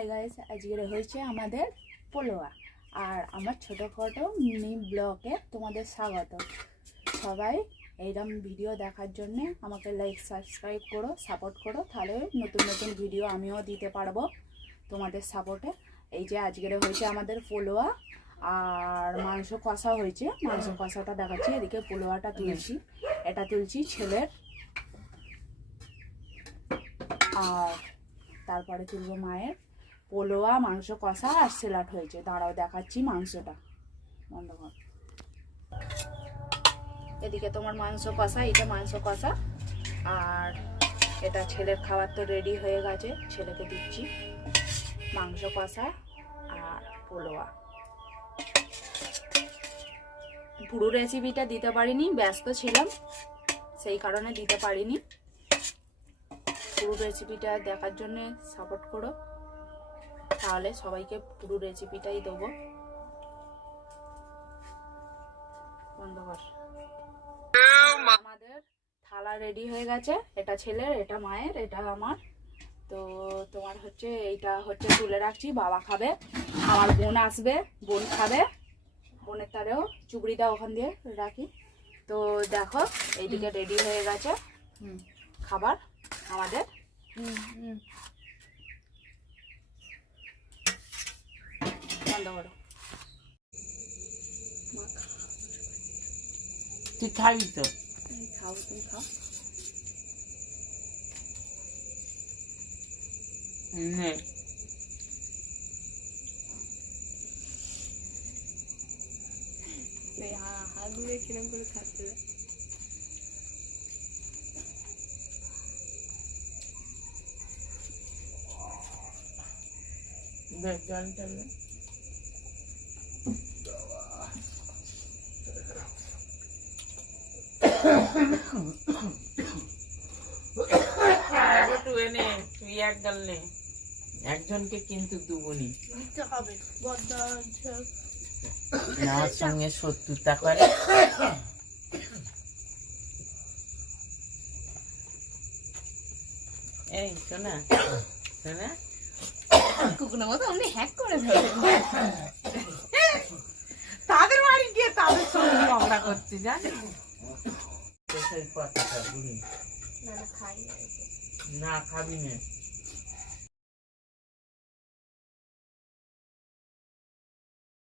Hi guys, আজকে হয়েছে আমাদের পোলোয়া আর আমার ছোটোখাটো মিনি ব্লগে তোমাদের স্বাগত। সবাই এইরকম ভিডিও দেখার জন্য আমাকে লাইক সাবস্ক্রাইব করো, সাপোর্ট করো, তাহলে নতুন নতুন ভিডিও আমিও দিতে পারবো তোমাদের সাপোর্টে। এই যে আজকের হয়েছে আমাদের পোলোয়া আর মাংস কষা হয়েছে। মাংস কষাটা দেখাচ্ছি, এদিকে পোলোয়াটা তুলছি, এটা তুলছি ছেলের, আর তারপরে তুলবো মায়ের। পোলোয়া, মাংস কষা আর স্যালাড হয়েছে। দাঁড়াও দেখাচ্ছি মাংসটা, বন্ধ কর। এদিকে তোমার মাংস কষা, এটা মাংস কষা, আর এটা ছেলের খাবার তো রেডি হয়ে গেছে, ছেলেকে দিচ্ছি। মাংস কষা আর পোলোয়া। পুরো রেসিপিটা দিতে পারিনি, ব্যস্ত ছিলাম, সেই কারণে দিতে পারিনি। পুরো রেসিপিটা দেখার জন্য সাপোর্ট করো, তাহলে সবাইকে পুরো রেসিপিটাই দেবো। বন্ধ কর। আমাদের থালা রেডি হয়ে গেছে, এটা ছেলের, এটা মায়ের, এটা আমার। তো তোমার হচ্ছে এইটা হচ্ছে তুলে রাখছি, বাবা খাবে, আমার বোন আসবে, বোন খাবে, বোনের তারেও চুবড়িটা ওখান দিয়ে রাখি। তো দেখো এইদিকে রেডি হয়ে গেছে খাবার আমাদের। বন্ধ করো। তুই খাবি তো? খাও, তুমি খাও। হাগুড়ে কিরম করে খাচ্ছে। জল টানবে। তুই এক গাল নে, একজনকে কিন্তু দুবনি আমার সঙ্গে শত্রুতা করে। এই শোনা শোনা, কুকুরের মতো আপনি হ্যাক করে ফেলেন। তাদের বাড়ি গিয়ে তাদের সঙ্গে ঝগড়া করছে, জানেন? না খাবি না।